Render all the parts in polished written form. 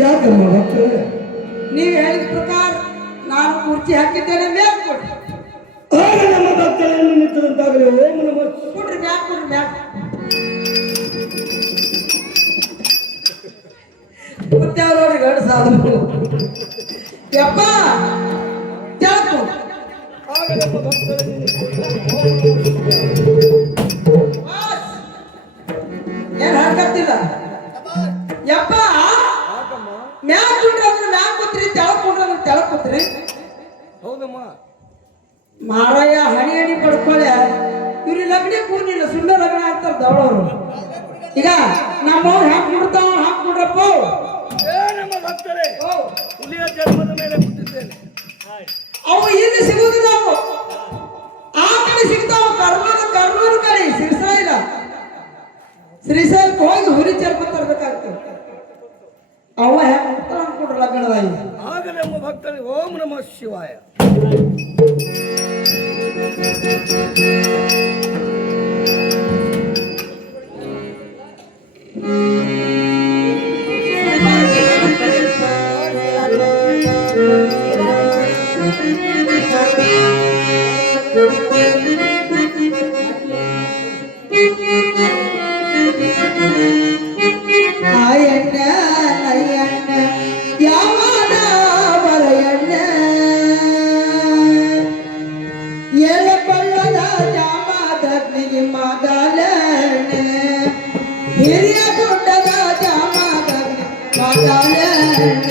ಯಾಕಮ್ಮ ಭಕ್ತರೇ, ನೀವು ಹೇಳಿದ ಪ್ರಕಾರ ನಾನು ಕುರ್ಚಿ ಹಾಕಿದ್ದೇನೆ ಮ್ಯಾಕ್ ಕೊಡ್ರಿ. ಆಗ ನಮ್ಮ ಭಕ್ತರನ್ನು ನಿಂತದಂತಾಗಲಿ. ಓಂ ನಮಃ. ಕೊಡ್ರಿ ಮ್ಯಾಕ್ ಕೊಡ್ರಿ ಮ್ಯಾಕ್. ಕುರ್ತ್ಯಾವ ನೋಡಿ ಗಂಡು ಸಾಧು ಯಪ್ಪ ಜಾಕು. ಆಗ ನಮ್ಮ ಭಕ್ತರನ್ನು ಏನ್ ಹಾಕತ್ತಿಲ್ಲ ಯಪ್ಪ. ಮ್ಯಾಕ್ ಕುಂಡ್ರಿ ಅಂದ್ರೆ ಮ್ಯಾಕ್ ಕೂತ್ರಿ, ತೆಳಕ್ ಕುಂಡ್ರಿ ಅಂದ್ರೆ ತೆಳಕ್ ಕೂತ್ರಿ. ಹೌದಮ್ಮ ಮಾರಯ್ಯ ಹಣಿ ಹಣಿ ಪಡ್ಕೊಳ್ಳೆ. ಇವ್ರಿ ಲಗ್ನ ಕೂರ್ನಿಲ್ಲ, ಸುಮ್ಮನೆ ಲಗ್ನ ಆಗ್ತಾರ ದೌಡವ್ರು. ಈಗ ನಮ್ಮವ್ರು ಹಾಕ್ಬಿಡ್ತಾವ, ಹಾಕ್ಬಿಡ್ರಪ್ಪ. ನಮ್ಮ ಭಕ್ತರೇ, ಹುಲಿಯ ಜನ್ಮದ ಮೇಲೆ ಹುಟ್ಟಿದ್ದೇನೆ. ಅವು ಇಲ್ಲಿ ಸಿಗುವುದಿಲ್ಲ, ಅವು ಆ ಕಡೆ ಸಿಗ್ತಾವ. ಕರ್ನೂರು ಕಡೆ ಶ್ರೀಶೈಲ, ಶ್ರೀಶೈಲಕ್ಕೆ ಹೋಗಿ ಹುಲಿ ಚರ್ಮ ತರ್ಬೇಕಾಗ್ತದೆ. ಅವ ಹೆಂಗ್ ಅನ್ಕೊಡ್ರ ಲಗ್ನದಾಗಿ. ಆಗ ನಮ್ಮ ಭಕ್ತರಿಗೆ ಓಂ ನಮಃ ಶಿವಾಯ. ಆಯಣ್ಣ ನಯ್ಯಣ್ಣ ಯಾವನ ಬರಯಣ್ಣ ಎಳ ಪಳ್ಳದ ಜಾಮದಗ್ನಿಗೆ ಮಗಲಣ್ಣ ಹಿರಿಯ ದೊಡ್ಡದ ಜಾಮದಗ್ನಿ ಮಗಲಣ್ಣ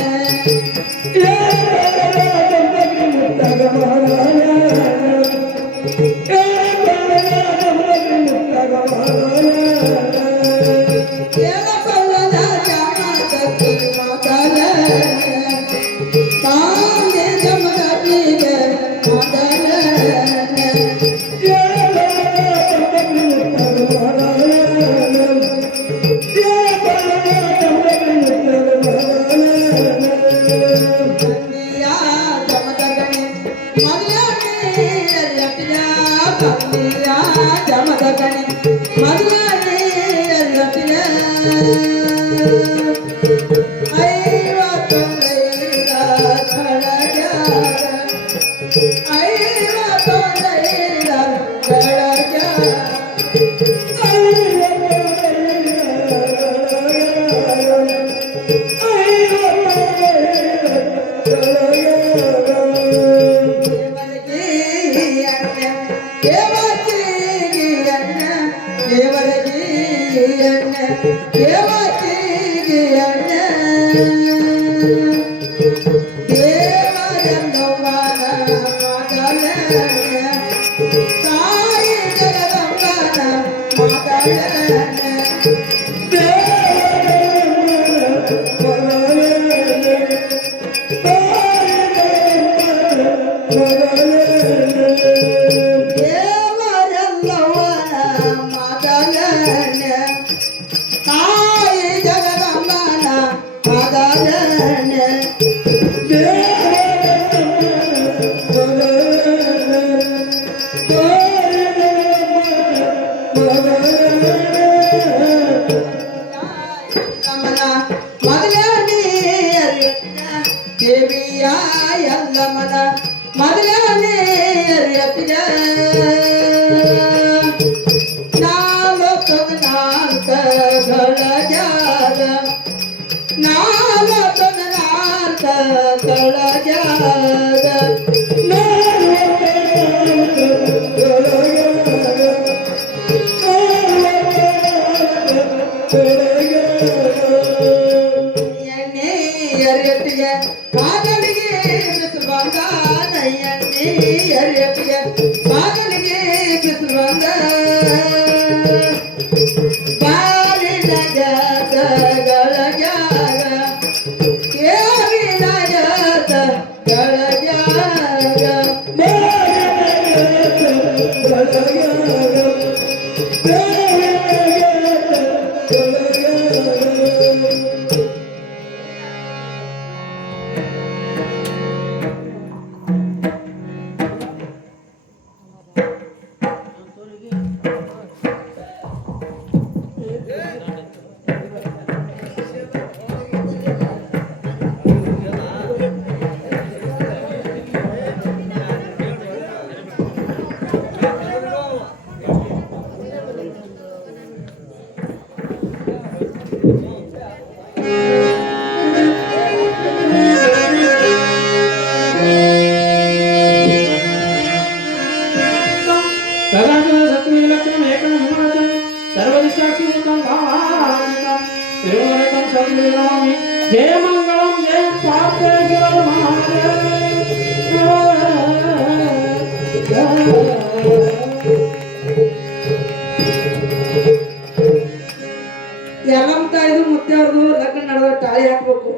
ತಾಳಿ ಹಾಕ್ಬೇಕು.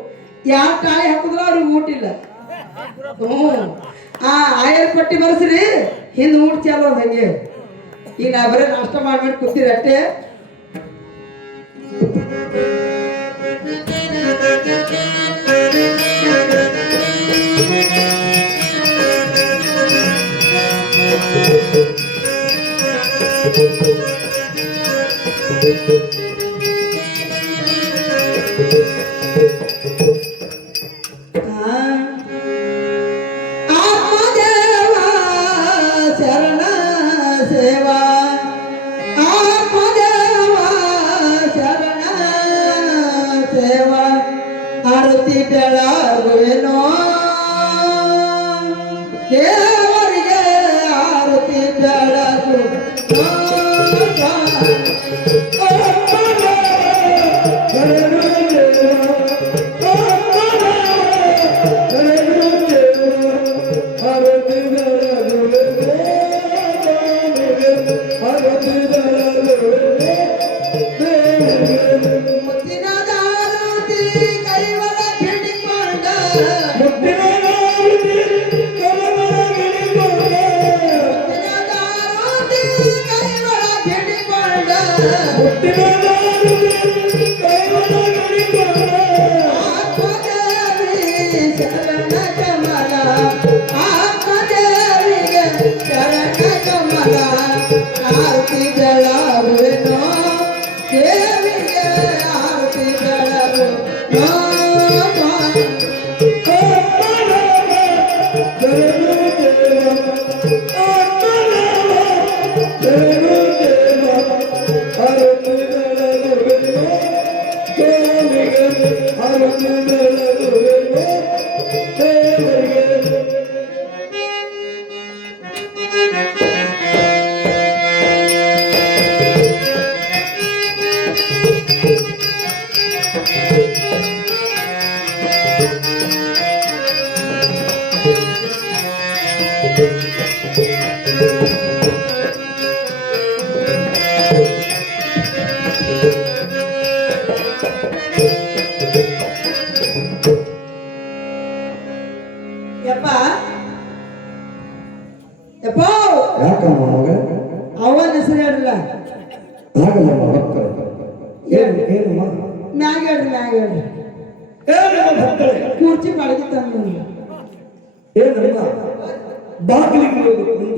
ಯಾರು ತಾಳಿ ಹಾಕಿದ್ರು ಅವ್ರಿಗೆ ಊಟ ಇಲ್ಲ. ಆಯರ್ ಪಟ್ಟಿ ಬರ್ಸ್ರಿ, ಹಿಂದ್ ಊಟ ಚಾಲು ಅದ ಹಂಗೆ. ಈಗ ನಾ ಬರೀ ನಾಷ್ಟ ಮಾಡ್ಬಿಟ್ಟು ಕೂತೀರಿ ಅಷ್ಟೇ. ಆತ್ಮದೇವ ಶರಣ ಸೇವಾ, ಆತ್ಮದೇವ ಶರಣ ಸೇವಾ, ಆರತಿ ಬೆಳಗುವೆನೋ ದೇವರಿಗೆ ಆರತಿ ಬೆಳಗು. ಆರತಿ ಬೆಳಗುವೆನೋ ದೇವಿಗೆ ಆರತಿ ಬೆಳಗು. ಯಪ್ಪ ಯಪ್ಪ, ಯಾಕಮ್ಮ ಮಗ? ಅವನ ಹೆಸರು ಹೇಳಿಲ್ಲ. ಆಗಲ್ಲ ಭಕ್ತರೆ. ಏನಮ್ಮ? ಮ್ಯಾಗ ಹೇಳ್ರಿ, ಮ್ಯಾಗ ಹೇಳ್ರಿ. ಏನಮ್ಮ ಭಕ್ತರೆ? ಕೂರ್ಚಿ ಪಡಗಿ ತಂದು ಏನಮ್ಮ? ಬಾಗಿಲಿಗಿರುವುದು ಕೊಂಡಿ,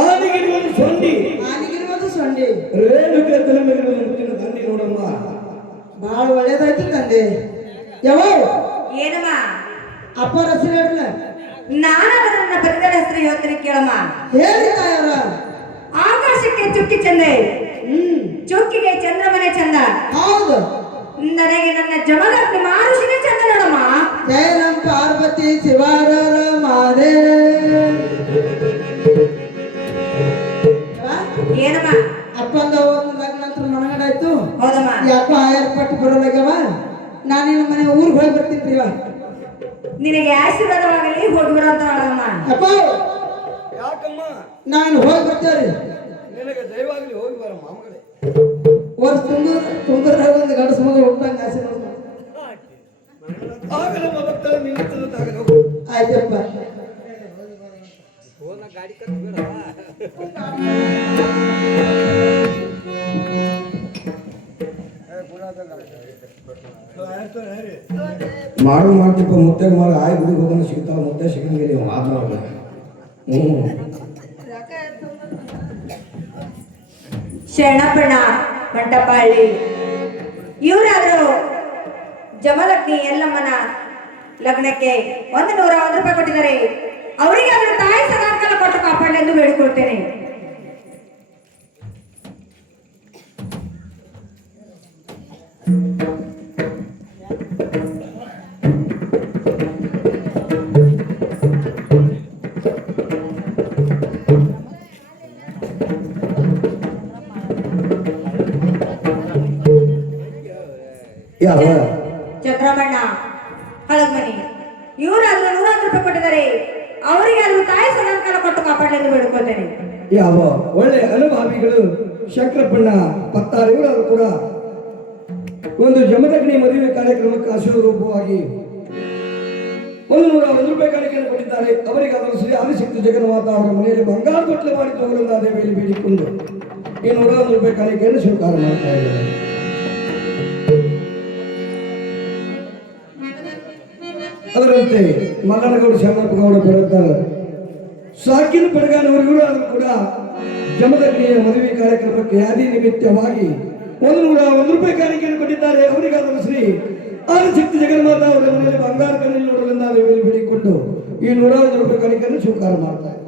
ಆನೆಗಿರುವುದು ಸೊಂಡಿ, ಆನೆಗಿರುವುದು ಸೊಂಡಿ, ರೇಣುಕೆ ತಲೆ ಮೇಲಿರುವುದು ಮುತ್ತಿನ ದಂಡಿ. ನೋಡಮ್ಮ, ಬಹಳ ಒಳ್ಳೇದಾಯ್ತು ತಂದೆ. ಯಾವ ಏನಮ್ಮ? ಅಪ್ಪರ ಹೆಸರು ಹೇಳ್ರಲ್ಲ. ನಾನು ನನ್ನ ಬರಿದರ ಹೆಸರು ಹೇಳ್ತೀನಿ ಕೇಳಮ್ಮ. ಹೇಳಿ ತಾಯವ್ರ. ಆಕಾಶಕ್ಕೆ ಚುಕ್ಕಿ ಚಂದ, ಚುಕ್ಕಿಗೆ ಚಂದ್ರಮನೆ ಚಂದ. ಹೌದು, ನನಗೆ ನನ್ನ ಜಮದಗ್ನಿ ಮಾರುಷಿಗೆ ಚಂದ ನೋಡಮ್ಮ. ಜಯ ನಮ್ ಪಾರ್ವತಿ ಶಿವಾರರ ಮಾರೇ. ಏನಮ್ಮ? ಅಪ್ಪಂದ ಒಂದು ಲಗ್ನ ನಂತರ ಮನಗಡಾಯ್ತು. ಹೌದಮ್ಮ. ಯಾಕೋ ಆಯರ್ ಪಟ್ಟು ಬರೋಲಾಗ್ಯವ. ನಾನಿನ್ನ ಮನೆ ಊರಿಗೆ ಹೋಗಿ ಬರ್ತೀನಿ. ನಿನಗೆ ಆಶೀರ್ವಾದವಾಗಲಿ, ಹೋಗಿ ಬರೋಂತಮ್ಮ. ಅಪ್ಪ ಯಾಕಮ್ಮ? ನಾನು ಹೋಗಿ ಬರ್ತೇವ್ರಿ. ನಿನಗೆ ದಯವಾಗಲಿ, ಹೋಗಿ ಬರ ಮಾಮಗಳೇ. ವರ್ಷ ತುಂಗರಾಗ ಒಂದು ಗಂಡಸ ಮಗ ಹುಟ್ಟಂಗ ಆಶೀರ್ವಾದ ಆಗಲಮ್ಮ ಭಕ್ತರೆ, ನಿನ್ನ ಆಯ್ತಪ್ಪ. ಮಾಡ್ತಿಪ್ಪ ಮುತ್ತೆ ಮಾಡಿ ಆಯ್ ಗುಡಿಗೆ ಹೋಗೋಣ ಸಿಗ್ತಾವ. ಮುತ್ತೆ ಸಿಗಂಗಿಲ್ಲ ಮಾತನಾಡ. ಶರಣಪ್ಪಣ್ಣ ಮಂಟಪಹಳ್ಳಿ ಇವರಾದ್ರು ಜಮಲಕ್ಷ್ಮಿ ಎಲ್ಲಮ್ಮನ ಲಗ್ನಕ್ಕೆ 101 ರೂಪಾಯಿ ಕೊಟ್ಟಿದ್ದಾರೆ. ಅವರಿಗೆ ಅದರ ತಾಯಿ ಸದಾಕಾಲ ಕೊಟ್ಟು ಕಾಪಾಡಲಿ ಎಂದು ಬೇಡಿಕೊಳ್ತೇನೆ. ಚಂದ್ರಮಣ್ಣ ಹಳಗ್ಮನಿ ಇವರಾದ್ರೂ 101 ರೂಪಾಯಿ ಕೊಟ್ಟಿದ್ದಾರೆ. ಅವರಿಗೆ ಅದ್ರ ತಾಯಿ ಸದಾಕಾಲ ಕೊಟ್ಟು ಕಾಪಾಡಲಿ ಎಂದು ಬೇಡಿಕೊಳ್ತೇನೆ. ಯಾವ ಒಳ್ಳೆ ಅನುಭಾವಿಗಳು ಶಂಕರಪ್ಪಣ್ಣ ಪತ್ತಾರು ಇವರಾದ್ರು ಕೂಡ ಒಂದು ಜಮದಗ್ನಿ ಮದುವೆ ಕಾರ್ಯಕ್ರಮಕ್ಕೆ ಆಶೀರ್ವಾದವಾಗಿ 101 ರೂಪಾಯಿ ಕಾಣಿಕೆಯನ್ನು ಕೊಟ್ಟಿದ್ದಾರೆ. ಅವರಿಗೆ ಅದರ ಶ್ರೀ ಆದಿಶಕ್ತಿ ಜಗನ್ಮಾತಾ ಅವರ ಮನೆಯಲ್ಲಿ ಬಂಗಾರ ತೊಟ್ಲೆ ಮಾಡಿ ತೋರಲಿಂದ ದೇವಿಯಲ್ಲಿ ಬೇಡಿಕೊಂಡು ಈ 101 ರೂಪಾಯಿ ಕಾಣಿಕೆಯನ್ನು ಸ್ವೀಕಾರ ಮಾಡ್ತಾ ಇದ್ದಾರೆ. ಅದರಂತೆ ಮಲ್ಲನಗೌಡ ಶರಣಪ್ಪಗೌಡ ಬರುತ್ತಾರೆ. ಸಾಕಿನ ಪಡಗಾನವರು ಆದರೂ ಕೂಡ ಜಮದಗ್ನಿಯ ಮದುವೆ ಕಾರ್ಯಕ್ರಮಕ್ಕೆ ಯಾದಿ ನಿಮಿತ್ತವಾಗಿ 101 ರೂಪಾಯಿ ಕಾಣಿಕೆಯನ್ನು ಕೊಟ್ಟಿದ್ದಾರೆ. ಅವರಿಗಾದರೂ ಶ್ರೀ ಆದಿಶಕ್ತಿ ಜಗನ್ಮಾತಾ ಅವರ ಮನೆಯಲ್ಲಿ ಬಂಗಾರ ಕಣ್ಣಲ್ಲಿ ನೋಡಲಿಂದ ದೇವಿಯಲ್ಲಿ ಬೇಡಿಕೊಂಡು ಈ 101 ರೂಪಾಯಿ ಕಾಣಿಕೆಯನ್ನು ಸ್ವೀಕಾರ ಮಾಡ್ತಾರೆ.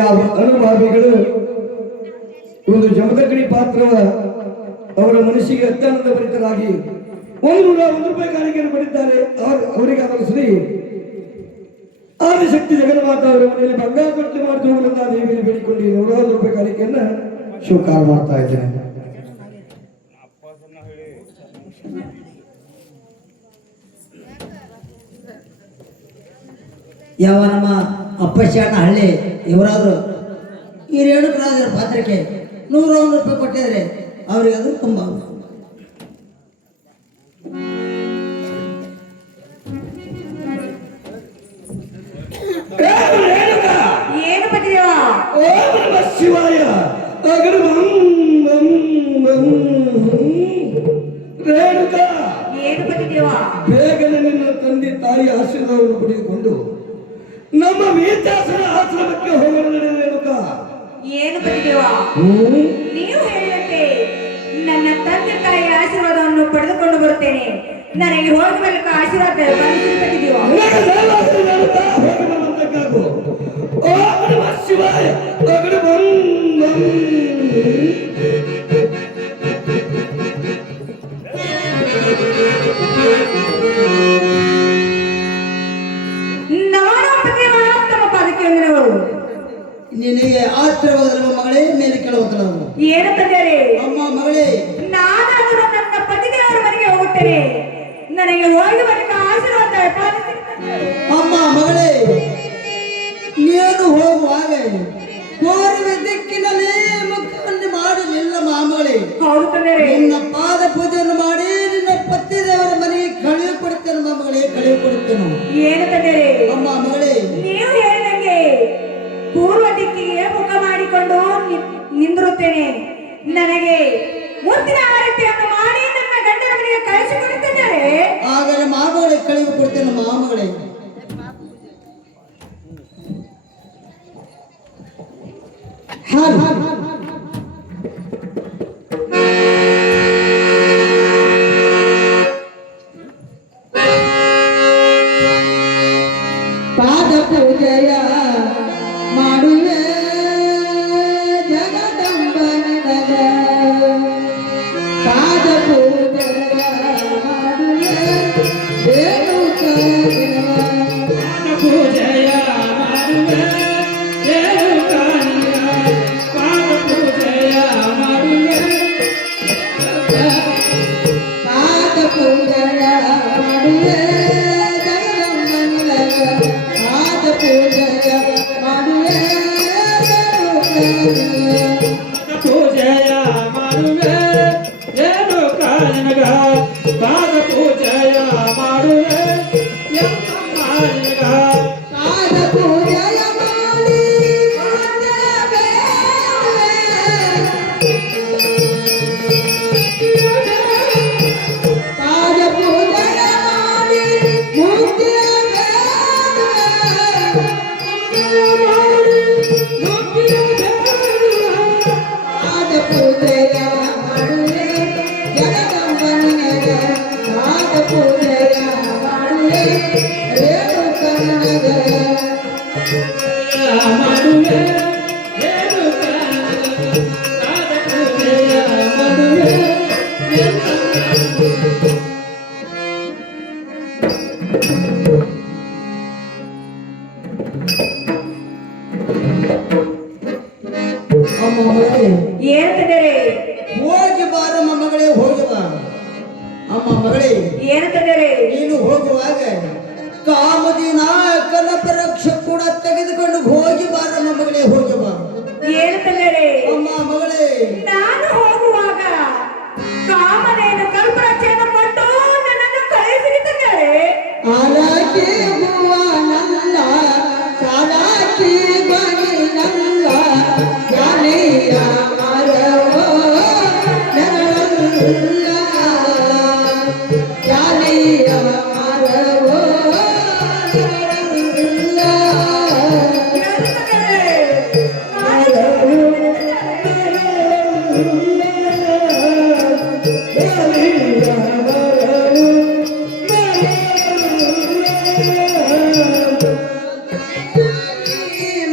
ಯಾವ ಅನುಭಾವಿಗಳು ಒಂದು ಜಮದಗ್ನಿ ಪಾತ್ರವ ಅವರ ಮನಸ್ಸಿಗೆ ಅತ್ಯಾನಂದ ಭರಿತರಾಗಿ 101 ರೂಪಾಯಿ ಕಾಣಿಕೆಯನ್ನು ಕೊಟ್ಟಿದ್ದಾರೆ. ಅವರಿಗಾದರೂ ಶ್ರೀ ಆದಿಶಕ್ತಿ ಜಗನ್ಮಾತಾ ಅವರ ಮನೆಯಲ್ಲಿ ಬಂಗಾರ ತೊಟ್ಲೆ ಮಾಡಿ ಹೋಗಲಿಂದ ದೇವಿಯಲ್ಲಿ ಬೇಡಿಕೊಂಡು 101 ರೂಪಾಯಿ ಕಾಣಿಕೆಯನ್ನು ಸ್ವೀಕಾರ ಮಾಡ್ತಾ ಇದ್ದೇನೆ. ಯಾವ ನಮ್ಮ ಅಪ್ಪಶ್ಯಾಣ ಹಳ್ಳಿ ಇವರಾದ್ರು ಈ ರೇಣುಕರಾಜರ ಪಾತ್ರಕ್ಕೆ 101 ರೂಪಾಯಿ ಕೊಟ್ಟಿದ್ರೆ ಅವರಿಗೆ ಅದು ತುಂಬಾ ಏನು ಪತಿದೇವ? ಓಂ ನಮಃ ಶಿವಾಯ. ರೇಣುಕಾ, ಏನು ಪತಿದೇವ? ಬೇಗನೆ ನಿನ್ನ ತಂದೆ ತಾಯಿ ಆಶೀರ್ವಾದವನ್ನು ಪಡೆದುಕೊಂಡು ನಮ್ಮ ವೀತ್ಯಾಸನ ಆಶ್ರಮಕ್ಕೆ ಹೋಗೋಣ ರೇಣುಕಾ. ಏನು ಪತಿದೇವ? ನೀವು ಹೇಳಿದಂತೆ ನನ್ನ ತಂದೆ ತಾಯಿ ಆಶೀರ್ವಾದವನ್ನು ಪಡೆದುಕೊಂಡು ಬರುತ್ತೇನೆ. ನನಗೆ ಹೋಗಿ ಬರಲಿಕ್ಕೆ ಆಶೀರ್ವಾದ ಪತಿದೇವ. ಹೋಗಿ ಬರುವಂತಕ್ಕಾಗು. ಓಂ ನಮಃ ಶಿವಾಯ. ನಿನಗೆ ಆಶೀರ್ವಾದ ನಮ್ಮ ಮಗಳೇ ಮೇಲೆ ಕೆಳವತ್ತ ನಾವು ಏನು ತಂದೆಯರೇ? ಅಮ್ಮ ಮಗಳೇ, ನಾನಾದರೂ ನನ್ನ ಪತಿದೇವರ ಮನೆಗೆ ಹೋಗುತ್ತೇನೆ. ನನಗೆ ಹೋಗಿ ಬರಲಿಕ್ಕೆ ಆಶೀರ್ವಾದ ಅಮ್ಮ ಮಗಳೇ, ನೀನು ಹೋಗುವಾಗ ಪೂರ್ವ ದಿಕ್ಕಿನಲ್ಲಿ ಮುಖವನ್ನು ಮಾಡಲಿಲ್ಲ ಮಗಳೇ. ಹೌದು ತಂದೆಯರೇ. ನಿನ್ನ ಪಾದ ಪೂಜೆಯನ್ನು ಮಾಡಿ ನಿನ್ನ ಪತಿ ದೇವರ ಮನೆಗೆ ಕಳುವಿ ಕೊಡುತ್ತೇನೆ ಮಗಳೇ, ಕಳುವಿ ಕೊಡುತ್ತೇನೆ. ಏನು ತಂದೆಯರೇ? ಅಮ್ಮ ಮಗಳೇ, ನೀವು ಹೇಳಿದಂಗೆ ಪೂರ್ವ ದಿಕ್ಕಿಗೆ ಮುಖ ಮಾಡಿಕೊಂಡು ನಿಂದಿರುತ್ತೇನೆ. ನನಗೆ ಮುತ್ತಿನ ಆರತಿಯನ್ನು ಮಾಡಿ ನನ್ನ ಗಂಡನ ಮನೆಗೆ ಕಳಿಸಿಕೊಡುತ್ತಿದ್ದಾರೆ. ಆಗಲೇ ಮಗಳೇ ಕಳುವಿ ಕೊಡ್ತೇನೆ ಮಗಳೇ. ಪಾದ ಪೂಜೆಯ ಮಾಡುವೆ ಜಗದಂಬನಗ, ಪಾದ ಪೂಜೆಯ ಮಾಡುವೆ ರೇಣುಕನಿಗೆ, ಪೂಜೆಯ ಮಾಡುವೆ ರೇಣುಕನಿಗೆ, ಪಾದ ಪೂಜೆಯ ಮಾಡುವೆ, ಪಾದ ಪೂಜೆಯ ಮಾಡುವೆ ಪೂಜೆಯ ಮಾಡುವೆ ರೇಣುಕನಿಗೆ, ಪಾದ ಪೂಜೆಯ ಮಾಡುವೆ ಯಮ್ಮನಿಗೆ, ಪಾದ ಪೂಜೆಯ ಮಾಡಿ ಪಾದ ಪೂಜೆಯ ಮಾಡಿ ಮುಕ್ತಿಯ ಪಾದ ಪೂಜೆಯ ಮಾಡುವೆ ಜಗದಂಬನಿಗೆ, ಪಾದ ಪೂಜೆಯ ಮಾಡುವೆ ರೇಣುಕನಿಗೆ, ಮಾಡುವೆ ರೇಣುಕನಿಗೆ, ಪಾದ ಪೂಜೆಯ ಮಾಡುವೆ ಯಮ್ಮನಿಗೆ. ಅಮ್ಮ ಮಗಳೇ, ಏನು ತಂದೆಯರೇ? ಹೋಗಿ ಬಾರಮ್ಮ ಮಗಳೇ, ಹೋಗಿ ಬಾ. ಅಮ್ಮ ಮಗಳೇ, ಏನು ತಂದೆಯರೇ? ನೀನು ಹೋಗುವಾಗ ಕಾಮದಿ ನಾಯಕನ ಪರೀಕ್ಷೆ ಕೂಡ ತೆಗೆದುಕೊಂಡು ಹೋಗಿ ಬಾರಮ್ಮ ಮಗಳೇ, ಹೋಗಿ ಬಾ. ಏನು ತಂದೆಯರೇ ಅಮ್ಮ ಮಗಳೇ ನಾನು ಹೋಗುವಾಗ ಕಾಮನೇನು ಕಲ್ಪರಾಕ್ಷೆಯನ್ನು ಕೊಟ್ಟು ನನ್ನನ್ನು ಕಳಿಸಿರಿ ತಂದೆಯರೇ ಆಲಾಕಿ ಹೂವನಲ್ಲ ಸಾಲಾಕಿ ಬನಿನಲ್ಲ ಜ್ಞಾನಿಯ ಮರವೋ ನೆರಳಲ್ಲ ಜ್ಞಾನಿಯ ಮರವೋ ನೆರಳಲ್ಲ ಏನು ತಂದೆಯರೇ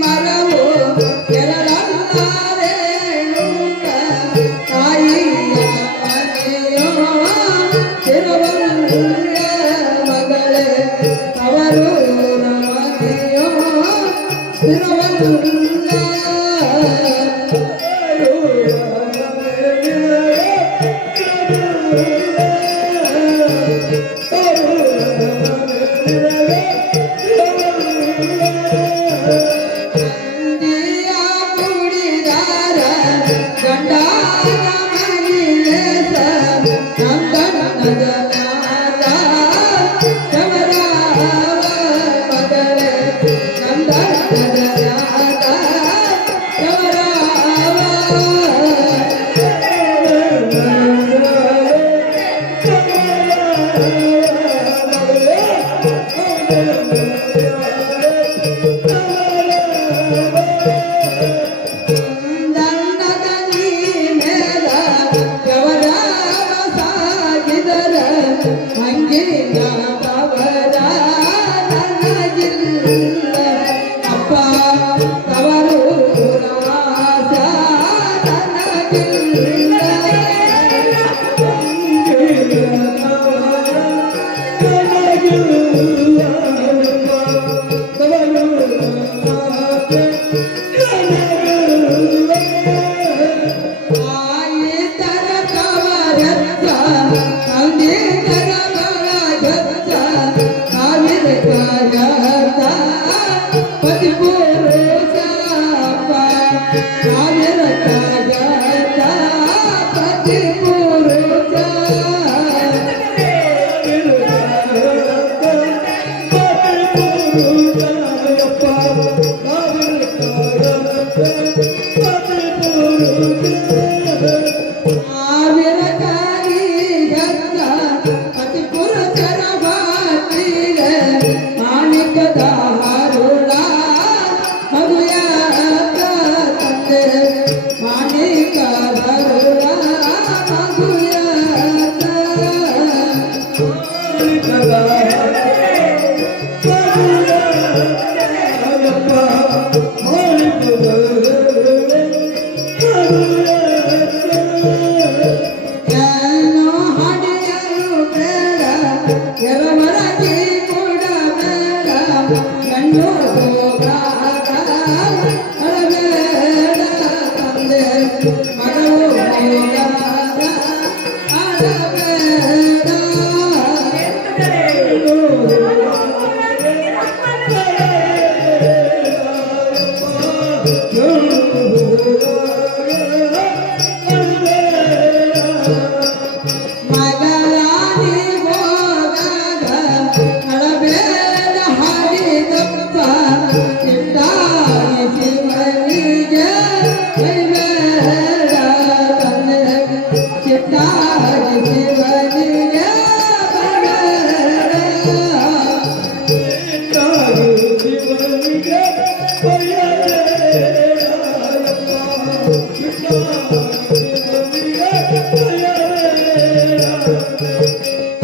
ಮರವು ಎರಡಲ್ಲಾರೆ ತಾಯಿಯ ಮನೆಯೋ ತಿರುವಲ್ಲ ಮಗಳೇ ಅವರು ಮನೆಯೋ ತಿರುವಲ್ಲ ಅಂದಿಯ ಕುಡಿದಾರ ಗಂಡಾಗ ಮನಿಲೇಸ ನಂದನದ ನಾದ ಚಮರಾವ ಮಗಳೇ ನಂದನದ ನಾದ ಚಮರಾವ ದಂಡದ ನೀಮೇಲ ಕವರಾವ ಸಾಗಿದರ ಹಂಗಿನ ತವರ ನನಗಿಲ್ಲ ಅಪ್ಪ ತವರು ರಾಸ ನನಗಿಲ್ಲ ಆಯಿತರ ಕವರತ್ತ ಅಂದಿತರ ಬಳಗತ್ತ ಕಾವಿದ ಕಾಯತ್ತ ಪತಿ ಪುರುಷ ಕಾವಿರ ಕಾಯತ್ತ ಪತಿ ಪುರುಷ ಆವಿರಕಾರಿ ಗತ್ತ ಅತಿ ಪುರುಷರ ಬಾಟಿಗ ಮಾಣಿಕದ ಹರುಳ ಮಗುಯಾತ ತಂದೆ ಮಾಣಿಕದ ಹರುಳ ಮಗುಯಾತ ಏನೋ ಹಾಡಿಯಲು ಬೇಡ ಎರವರಗಿ ಕೂಡ ಬೇಡ ಗಂಡು ಹೋಗಾಗ ಅಳಬೇಡ ತಂದೆ ಮಗಳು ಹೋಗಾಗ ಅಳಬೇಡ ಮಗರಾಣಿ ಹೋಗಾಗ ಅಳಬೇಡ ಹಾಡಿದಪ್ಪ ಚಿಟ್ಟಾಗಿ ಶಿವನಿಗೆ ಬೈಬೇಡ ತಂದೆ ಚಿಟ್ಟಾಗಿ ಶಿವನಿಗೆ ಬೈಬೇಡ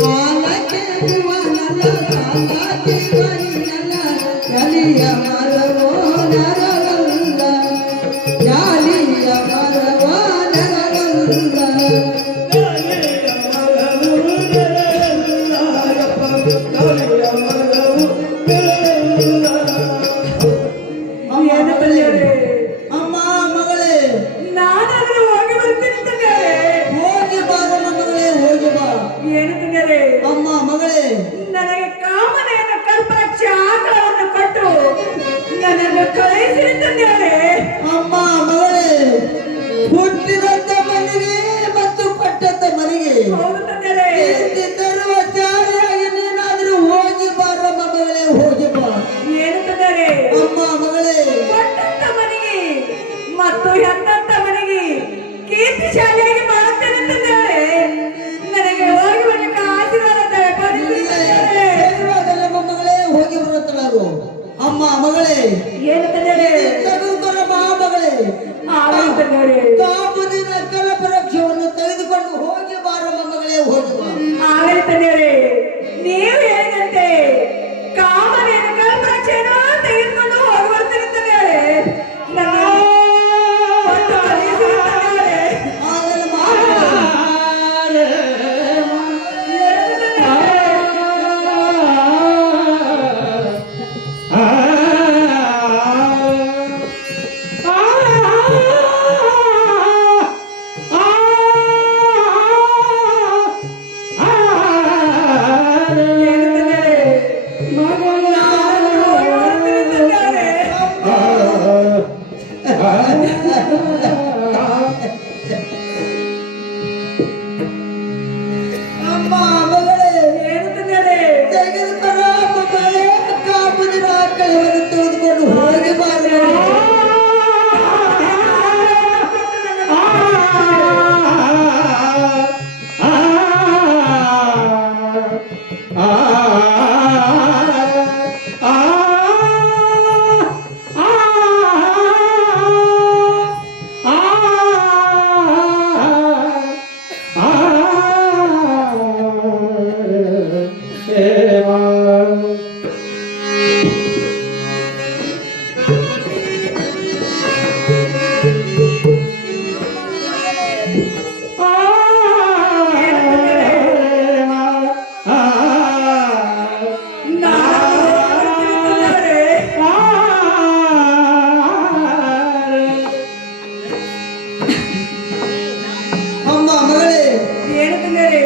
ಆಲಕ್ಕೆ ಹೂವನಲ್ಲ ಸಾಲಾಕಿ ಬನಿನಲ್ಲ ಕಲಿಯ ಮರವೋ ನರಳಲ್ಲ ಜಾಲಿಯ ಮರವೋ ನರಳಲ್ಲ ಏನು ತಂದೆಯರೇ ಅಮ್ಮ ಮಗಳೇ ನಾನಾದ್ರೂ ಹೋಗಿ ಬರ್ತೀನಿ ತಂದೆಯರೇ ಹೋಗಿ ಬಾರಮ್ಮ ಮಗಳೇ ಹೋಗಿ ಬಾ ಏನು ತಂದೆಯರೇ ಅಮ್ಮ ಮಗಳೇ ನನಗೆ ಕಾಮನೆಯನ್ನು ಕಲ್ಪರಾಕ್ಷೆ ಆಕಳವನ್ನು ಕೊಟ್ಟು ನನ್ನನ್ನು ಕಳಿಸಿರಿ ತಂದೆಯರೇ ಅಮ್ಮ ಮಗಳೇ ಹೌದು ತಂದೆಯರೇ. ಕೀರ್ತಿ ತರುವ ಚಾರಿಯಾಗಿ ನೀನಾದ್ರೂ ಹೋಗಿ ಬಾರ ಮಗಳೇ, ಹೋಗಿ ಬಾ. ಏನು ತಂದೆಯರೇ? ಅಮ್ಮ ಮಗಳೇ, ಕೊಟ್ಟಂತ ಮನೆಗೆ ಮತ್ತು ಹೆತ್ತಂತ ಮನೆಗೆ ಕೀರ್ತಿ ಶಾಲೆಯಾಗಿ ಮಾಡುತ್ತೇನೆ ತಂದೆಯರೇ. ನನಗೆ ಹೋಗಿ ಬರ್ಲಿಕ್ಕೆ ಆಶೀರ್ವಾದ ದಯಪಾಲಿಸಿ ತಂದೆಯರೇ. ಇವಾಗಲ್ಲ ಮಗಳೇ, ಹೋಗಿ ಬರುತ್ತಲಾಗು. ಅಮ್ಮ ಮಗಳೇ, ಏನು ತಂದೆಯರೇ? ತೆಗೆದುಕೊಂಡ ಬಾ ಮಗಳೇ. ಆಗಲಿ ತಂದೆಯರೇ. ಕಾಮದಿನ ಕಲಪರಕ್ಷವನ್ನು ತೆಗೆದುಕೊಂಡು ಹೋಗಿ ಬಾರಮ್ಮ ಮಗಳೇ, ಹೋಗಿ ಬಾ. ಆಗಲಿ ತಂದೆಯರೇ. ನೀವು ಹೇಳಿದಂತೆ ಕಾಮನೇನು ಕಲ್ಪರಕ್ಷೆಯನ್ನು ತೆಗೆದುಕೊಂಡು ಹೋಗಿ ಬರ್ತೀನಿ ತಂದೆಯರೇ. ನನ್ನ ಒಟ್ಟು ಕಲಿಸಿರಿ ತಂದೆಯರೇ. ಆಗಲ್ಲ ಮಾ. ಏನು ತಂದೆಯರೇ? ಏನು ತಂದೆಯರೇ? ನಾನು ಹೋಗಿ ಬರ್ತೀನಿ ತಂದೆಯರೇ. ಅಮ್ಮ ಮಗಳೇ, ಏನು ತಂದೆಯರೇ? ತೆಗೆದುಕೊಂಡ ಮಗಳೇ, ಕಾಮದಿನ ಕಳೆಯನ್ನು ತೆಗೆದುಕೊಂಡು ಹೋಗಿ ಬಾರ. ಅಮ್ಮ ಮಗಳೇ, ಏನು ತಂದೆಯರೇ?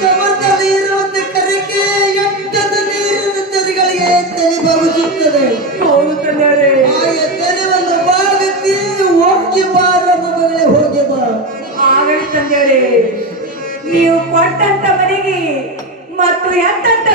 ಸಮರ್ಥದಲ್ಲಿ ಇರುವಂತೆ ಕರೆಕೆ ಎಟ್ಟದ ನೀರಿನ ತರಿಗಳಿಗೆ ತಲೆ ಬಾಗುತ್ತದೆ. ಹೌದು ತಂದೆಯರೇ. ಹಾಗೆ ತಲೆವನ್ನು ಬಾಗುತ್ತಿ ಹೋಗಿ ಬಾರ ಮಗಳೇ, ಹೋಗಿ ಬಾ. ಆಗಲಿ ತಂದೆಯರೇ. ನೀವು ಕೊಟ್ಟಂತ ಮನೆಗೆ ಮತ್ತು ಎತ್ತಂತ